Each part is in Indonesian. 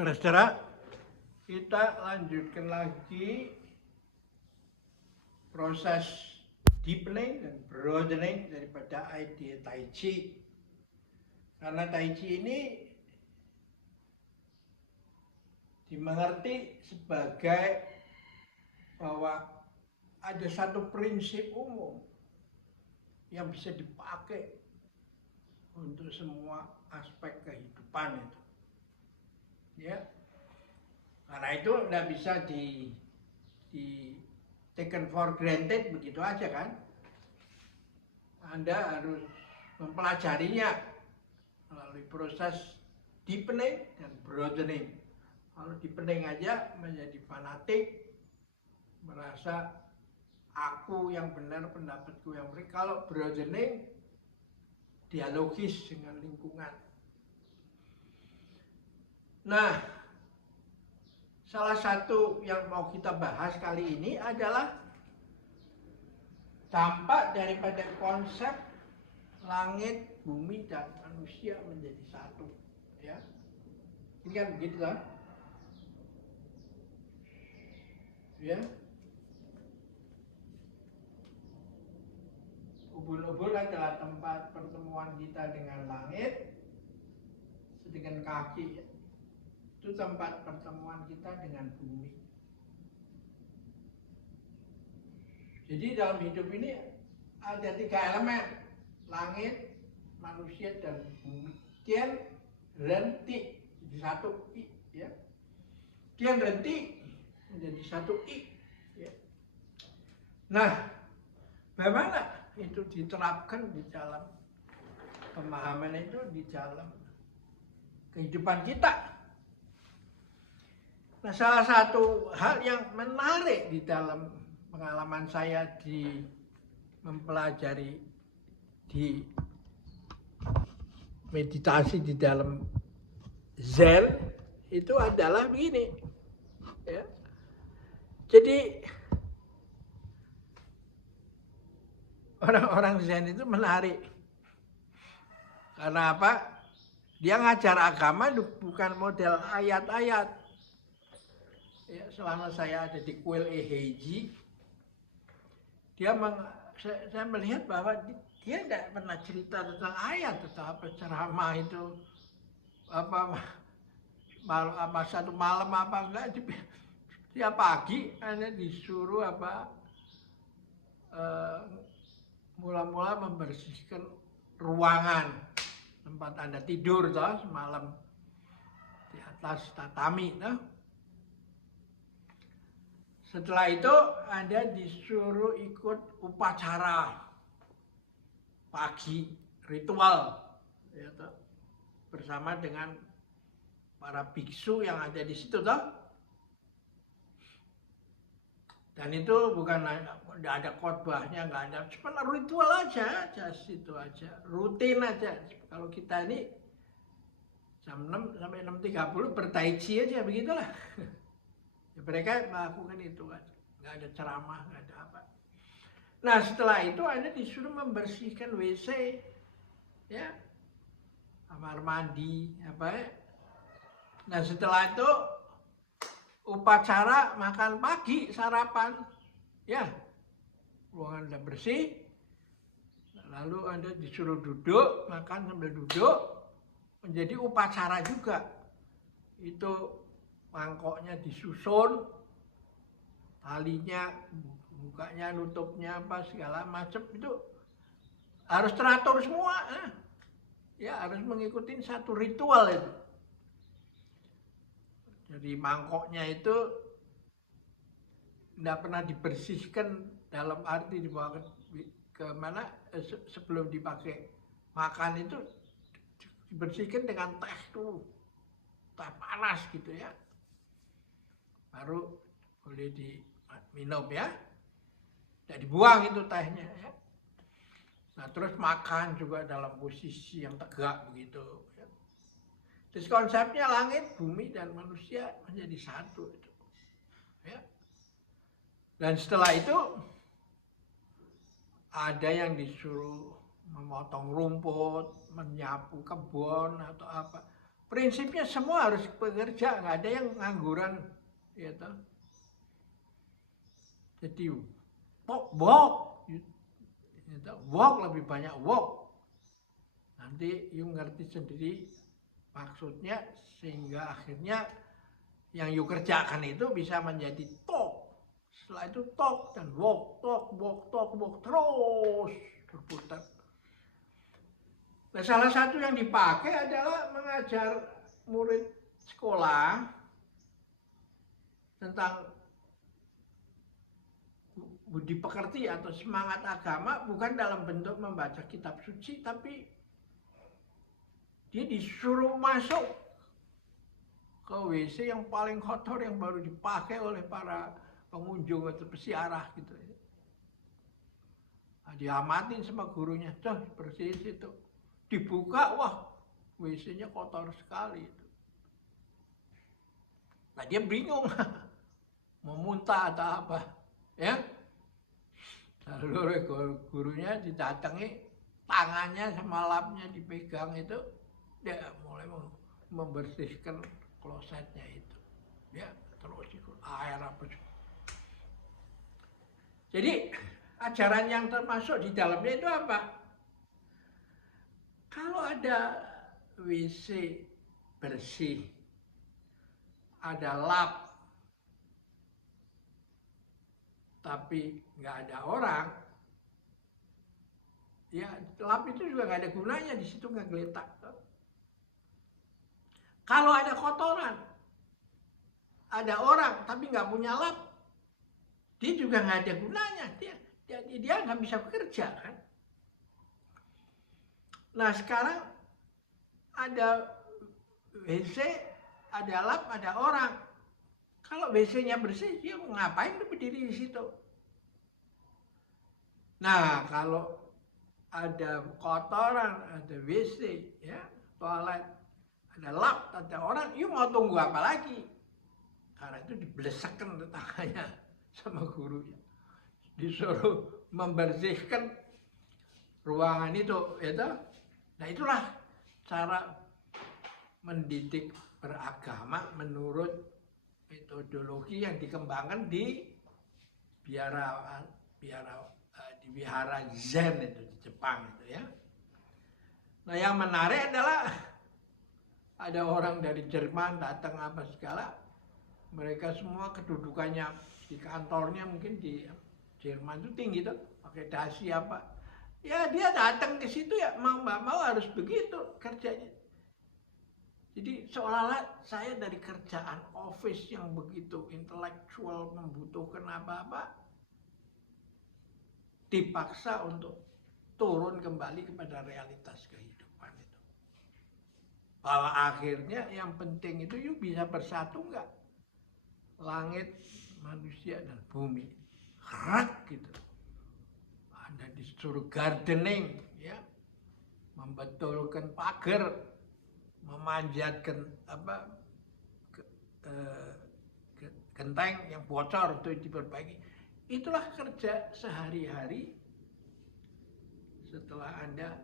Saudara, kita lanjutkan lagi proses deepening dan broadening daripada ide Tai Chi. Karena Tai Chi ini dimengerti sebagai bahwa ada satu prinsip umum yang bisa dipakai untuk semua aspek kehidupan itu. Ya, karena itu tidak bisa di taken for granted begitu aja kan. Anda harus mempelajarinya melalui proses deepening dan broadening. Kalau deepening aja menjadi fanatik, merasa aku yang benar, pendapatku yang benar. Kalau broadening, dialogis dengan lingkungan. Nah, salah satu yang mau kita bahas kali ini adalah dampak daripada konsep langit, bumi, dan manusia menjadi satu. Ya, ini kan begitu kan? Ya, ubun-ubun adalah tempat pertemuan kita dengan langit, sedangkan kaki itu tempat pertemuan kita dengan bumi. Jadi dalam hidup ini ada 3 elemen: langit, manusia, dan bumi. Tian, renti, jadi satu i, ya. Tian renti menjadi satu i, ya. Nah, bagaimana itu diterapkan di dalam pemahaman itu di dalam kehidupan kita? Nah, salah satu hal yang menarik di dalam pengalaman saya di mempelajari di meditasi di dalam Zen itu adalah begini, ya. Jadi orang-orang Zen itu menarik. Karena apa? Dia ngajar agama bukan model ayat-ayat. Ya, selama saya ada di kuil Eheji, saya melihat bahwa dia tidak pernah cerita tentang ayat atau apa ceramah itu apa satu malam apa enggak. Tiap pagi Anda disuruh mula-mula membersihkan ruangan tempat Anda tidur toh semalam di atas tatami toh. Setelah itu Anda disuruh ikut upacara pagi, ritual, ya, toh, bersama dengan para biksu yang ada di situ toh. Dan itu bukan tidak ada khotbahnya, nggak ada, cuma ritual aja situ aja, rutin aja. Kalau kita ini jam 6 sampai 6.30 bertai chi aja begitulah. Mereka melakukan itu aja, nggak ada ceramah, nggak ada apa. Nah, setelah itu Anda disuruh membersihkan WC, ya, kamar mandi, apa ya. Nah, setelah itu upacara makan pagi, sarapan, ya, ruangan udah bersih, lalu Anda disuruh duduk, makan sambil duduk, menjadi upacara juga. Itu mangkoknya disusun, talinya, bukanya, nutupnya, apa segala macam itu harus teratur semua. Ya, harus mengikuti satu ritual itu. Jadi mangkoknya itu tidak pernah dibersihkan dalam arti dibawa ke mana sebelum dipakai makan itu dibersihkan dengan teh tuh, teh panas gitu ya. Baru boleh diminum ya, tidak dibuang itu tehnya ya. Nah, terus makan juga dalam posisi yang tegak begitu ya. Terus konsepnya langit, bumi, dan manusia menjadi satu itu ya. Dan setelah itu ada yang disuruh memotong rumput, menyapu kebun atau apa. prinsipnya semua harus bekerja, nggak ada yang ngangguran, ya toh. Jadi walk, ya, walk lebih banyak walk. Nanti you ngerti sendiri maksudnya, sehingga akhirnya yang you kerjakan itu bisa menjadi talk. Setelah itu talk dan walk, walk terus berputar. Nah, salah satu yang dipakai adalah mengajar murid sekolah tentang budi pekerti atau semangat agama, bukan dalam bentuk membaca kitab suci, tapi dia disuruh masuk ke WC yang paling kotor yang baru dipakai oleh para pengunjung atau pesiarah gitu. Nah, diamatin sama gurunya, coh bersihin situ. Dibuka, wah WC-nya kotor sekali. Nah, dia bingung mau muntah atau apa, ya. Lalu gurunya didatangi, tangannya sama lapnya dipegang itu, dia mulai membersihkan klosetnya itu, ya, terus ikut air apa. Jadi ajaran yang termasuk di dalamnya itu apa? Kalau ada WC bersih, ada lap, tapi nggak ada orang, ya lap itu juga nggak ada gunanya, di situ nggak geletak. Kalau ada kotoran, ada orang tapi nggak punya lap, dia juga nggak ada gunanya, dia nggak bisa bekerja kan. Nah, sekarang ada WC, ada lap, ada orang. Kalau WC-nya bersih, dia ngapain berdiri di situ? Nah, kalau ada kotoran, ada WC, ya, toilet, ada lap, ada orang, you mau tunggu apa lagi? Karena itu dibelesakan tangannya sama gurunya. Disuruh membersihkan ruangan itu, ya. Nah, itulah cara mendidik beragama menurut metodologi yang dikembangkan di wihara Zen itu di Jepang itu, ya. Nah, yang menarik adalah ada orang dari Jerman datang apa segala, mereka semua kedudukannya di kantornya mungkin di Jerman itu tinggi tuh, pakai dasi apa. Ya, dia datang ke situ, ya mau nggak mau harus begitu kerjanya. Jadi seolah-olah saya dari kerjaan office yang begitu intelektual, membutuhkan apa-apa, dipaksa untuk turun kembali kepada realitas kehidupan itu. Bahwa akhirnya yang penting itu you bisa bersatu nggak? Langit, manusia, dan bumi. Hak gitu. Anda disuruh gardening, ya, membetulkan pagar, memanjatkan genteng yang bocor untuk diperbaiki. Itulah kerja sehari-hari setelah Anda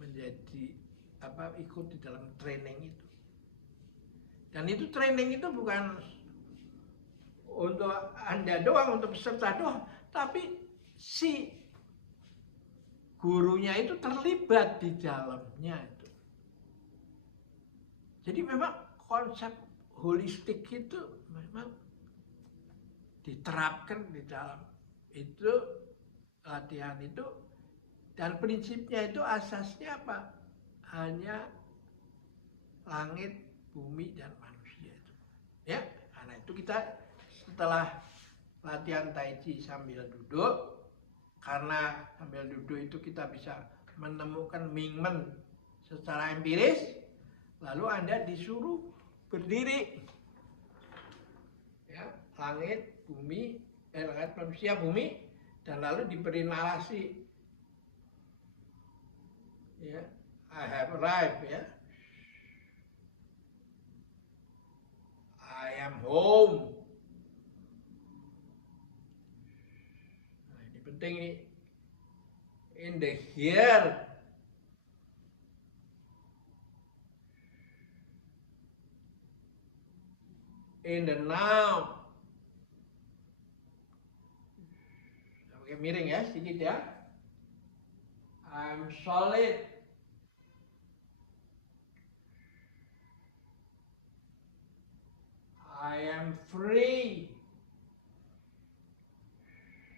menjadi ikut di dalam training itu. Dan itu training itu bukan untuk Anda doang, untuk peserta doang, tapi si gurunya itu terlibat di dalamnya itu. Jadi memang konsep holistik itu memang diterapkan di dalam itu latihan itu, dan prinsipnya itu asasnya apa? Hanya langit, bumi, dan manusia itu. Ya, karena itu kita setelah latihan Tai Chi sambil duduk, karena sambil duduk itu kita bisa menemukan Mingmen secara empiris, lalu Anda disuruh berdiri, ya, langit, bumi, langit, manusia, bumi, dan lalu diberi narasi, ya, I have arrived, ya, I am home. Nah, ini penting nih, in the here. in the now. Oke, miring ya sedikit ya. I'm solid. I am free.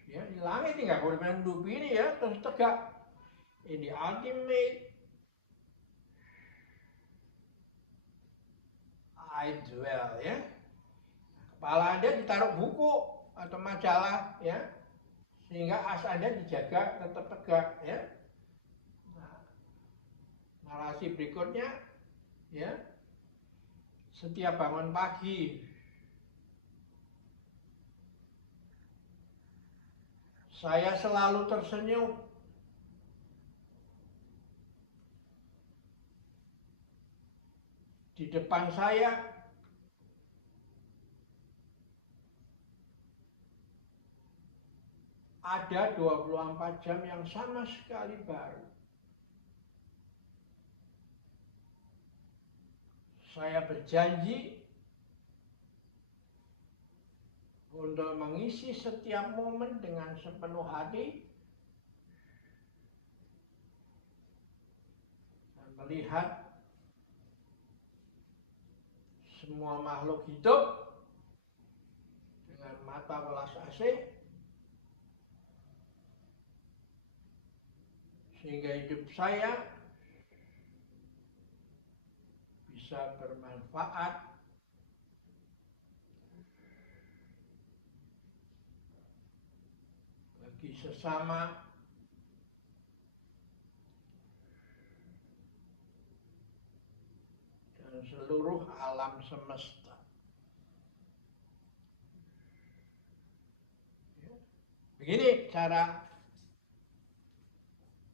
Ya, di langit ini nggak boleh main duduk ini ya, terus tegak. Ini ultimate. I dwell ya. Kepala Anda ditaruh buku atau majalah ya, sehingga as Anda dijaga tetap tegak ya. Nah, narasi berikutnya ya. Setiap bangun pagi saya selalu tersenyum. Di depan saya ada 24 jam yang sama sekali baru. Saya berjanji untuk mengisi setiap momen dengan sepenuh hati dan melihat semua makhluk hidup dengan mata welas asih, sehingga hidup saya bisa bermanfaat bagi sesama dan seluruh alam semesta. Begini cara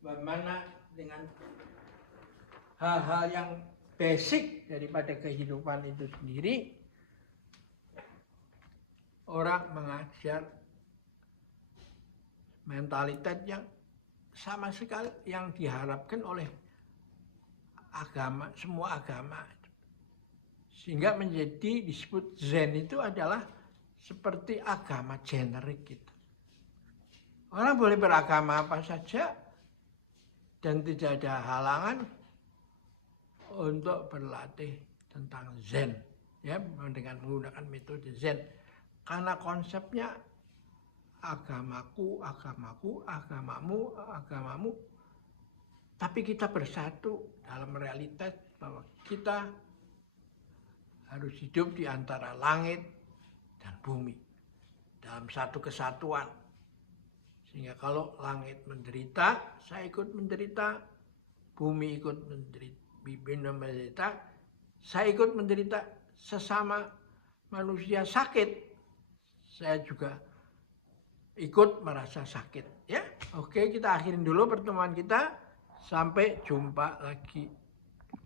bagaimana dengan hal-hal yang basic daripada kehidupan itu sendiri, orang mengajar mentalitas yang sama sekali yang diharapkan oleh agama, semua agama. Sehingga menjadi disebut Zen itu adalah seperti agama generik gitu. Orang boleh beragama apa saja dan tidak ada halangan untuk berlatih tentang Zen, ya, dengan menggunakan metode Zen. Karena konsepnya agamaku, agamaku, agamamu, agamamu. Tapi kita bersatu dalam realitas bahwa kita harus hidup di antara langit dan bumi dalam satu kesatuan. Sehingga kalau langit menderita, saya ikut menderita, bumi ikut menderita, saya ikut menderita, sesama manusia sakit, saya juga ikut merasa sakit. Ya, oke, kita akhirin dulu pertemuan kita. Sampai jumpa lagi.